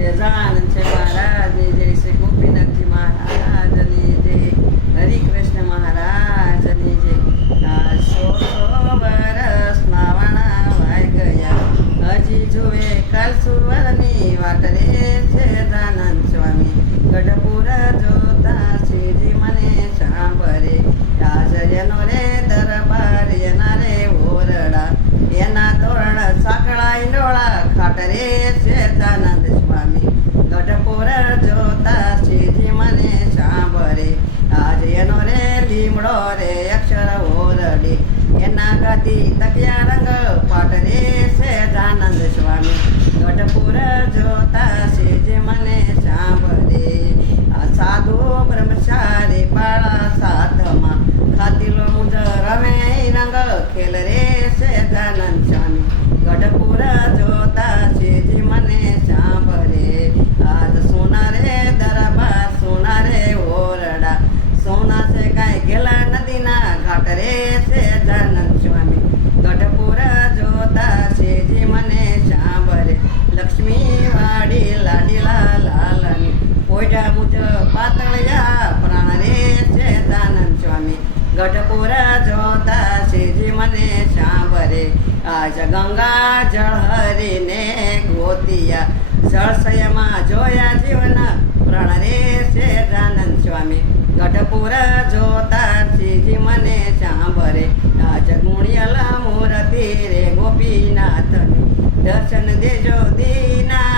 સેજાનંદ છે મહારાજની જય, શ્રી ગોપીનાથજી મહારાજની જય, હરિકૃષ્ણ મહારાજની જય. 100 વર્ષના વાણા વાઈ ગયા, હજી જુએ કાલસુવરની વાટ રે સેજાનંદ સ્વામી. ગઢપુર જોતા શ્રીજી મને સાંભળે, રાજયનો રે દરબાર એના રે ઓરડા, એના તોરણ સાંકળા ઈંડોળા ખાટ રે સેજાનંદ સ્વામી. ગઢપુર જોતા શ્રીજી મને સાંભળે, આજ એનો રે લીમડો રે અક્ષર ઓરડે, એના ગતિ તકિયા રંગ પાટ રે સેજાનંદ સ્વામી. ગઢપુર જોતા શ્રીજી મને સાંભળે, આ સાધુ બ્રહ્મચારી બાળા સાથમાં, ખાતીલો મુજ રમે રંગ ખેલ રે સેજાનંદ સ્વામી. ગઢપુર જોતા શ્રીજી મને સાંભળે, આજ સોના રે દરબાર સોના રે ઓરડા, સોના છે કાંઈ ગેલા નદીના ઘાટ રે સેજાનંદ સ્વામી. ગઢપુર જોતા શ્રીજી મને સાંભળે, લક્ષ્મી વાડી લાડીલા લાલની, પોઢા મુજ પાતળિયા પ્રાણ રે સેજાનંદ સ્વામી. ગઢપુર જોતા શ્રીજી મને સાંભળે, આજ ગંગા જળ હરીને ગોતિયા, જળશયમાં જોયા જીવન પ્રાણ રે સેજાનંદ સ્વામી. ગઢપુર જોતા શ્રીજી મને સાંભળે, આજ ગુણિયલ મૂર્તિ રે ગોપીનાથની, દર્શન દેજો દીના